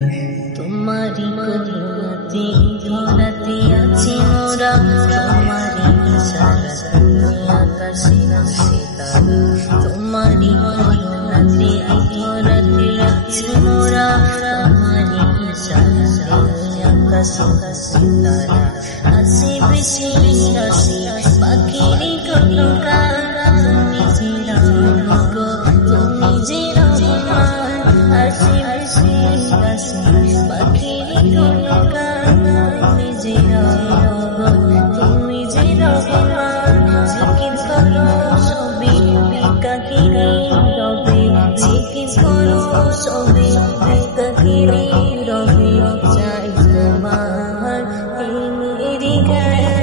तुम्हारी कुदरती धरती आछि मोरा तुम्हारी इशारा आकाशे सितारा तुम्हारी कुदरती धरती आछि मोरा तुम्हारी इशारा आकाशे सितारा आसे बेशी आसे पाखिरी कोनका তুমি জিরা গো তুমি জিরা आसे बेशी आसे पाखिरी कोनका তুমি জিরা গো তুমি জিরা জিকির করো সবে একাকিরে রবে জিকির করো সবে একাকিরে রবে চাই তোমার এই মেরি গান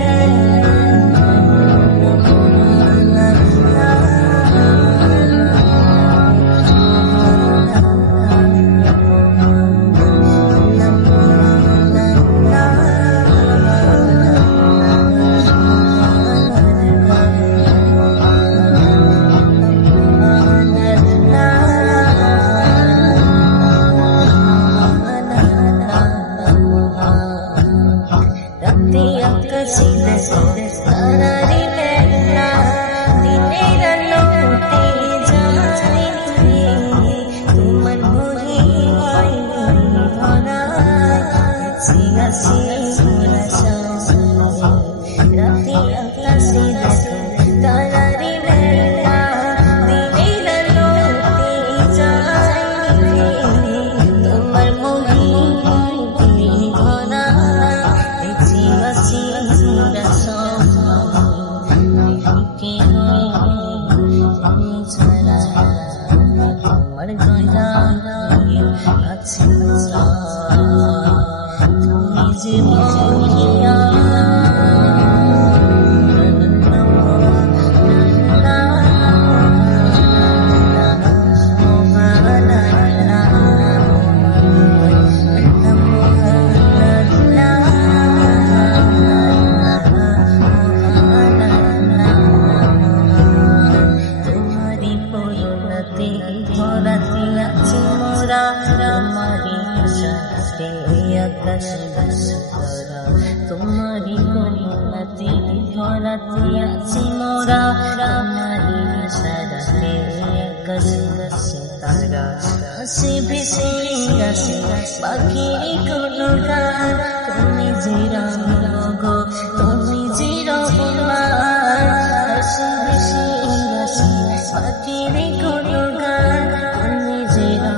तुम्हारी कुदरती धरती आछि मोरा तुम्हारी इशाराते आकाशे सितारा आसे बेशी आसे पाखिरी कोनका তুমি জিরা গো তুমি জিরা आसे बेशी आसे पाखिरी कोनका তুমি জিরা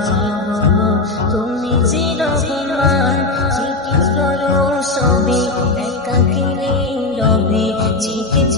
গো তুমি জিরা জিকির করো সবে একাকিরে রবে জিকির